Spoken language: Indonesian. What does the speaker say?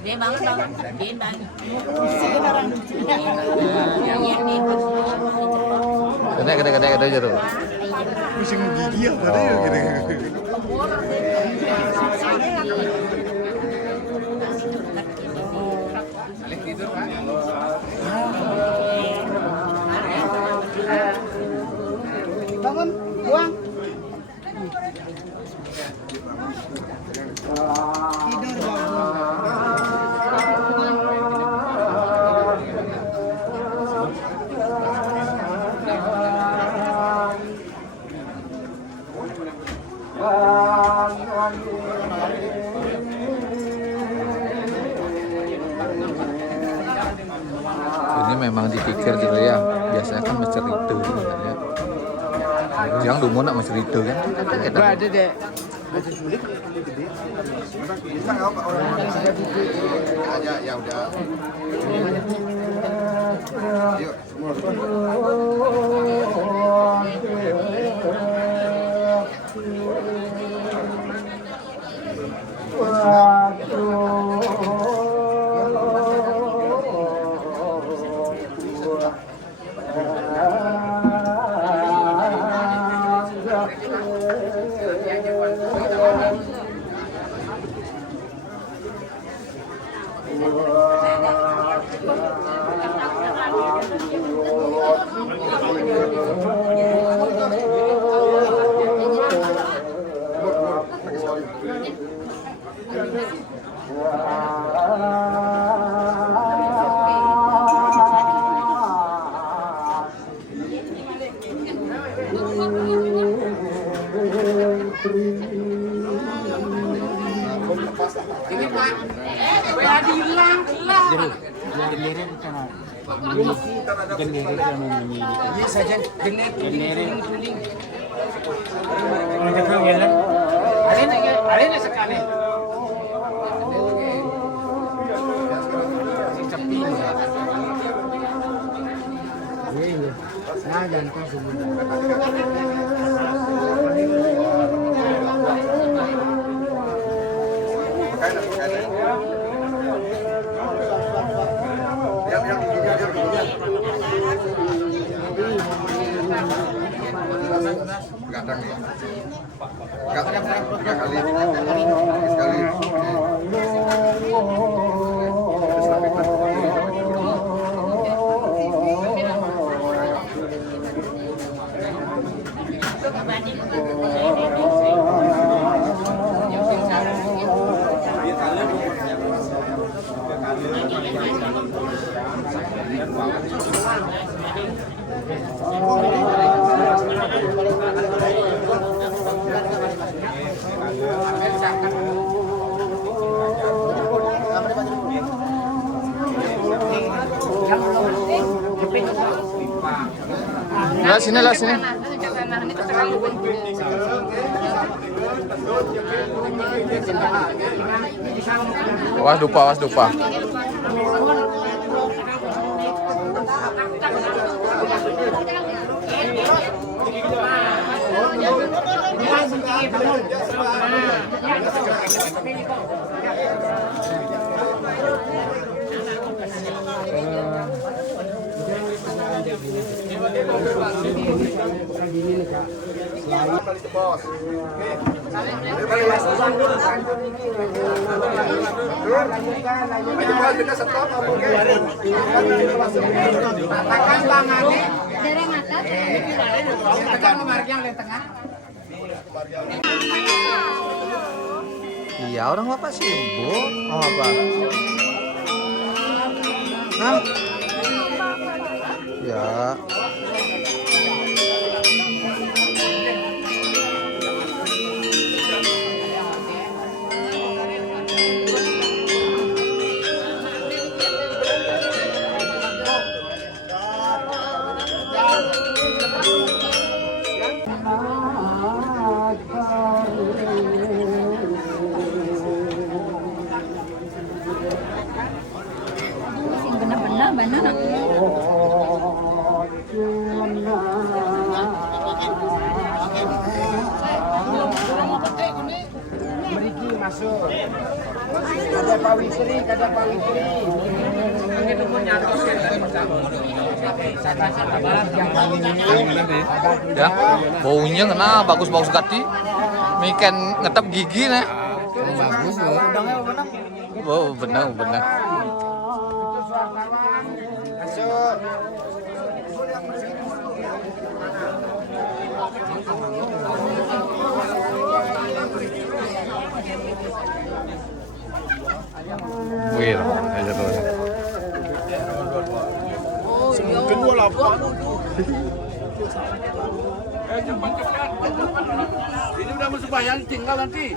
Dia banget bang, diin bang. Gede jero. Pusing gigi apa deh ya gede. Bangun, buang. Ini memang dipikir gitu ya, biasanya kan mesti itu sebenarnya. Yang dulu nak mesti itu kan? Ada deh. Ya udah. Sini lah sini. Awas dupa, awas dupa. Iya, orang bapak sibuk. Oh apa? Hah? Ya. Benar-benar. Meriki masuk. Kada pawitri, kada pawitri. Ya, baunya kena bagus-bagus gati. Miken ngetep gigi nah. Bagus loh. Oh, benar. Masuk. Wih, aja tuh. Kedua lapar. Ini udah masuk bayar tinggal nanti.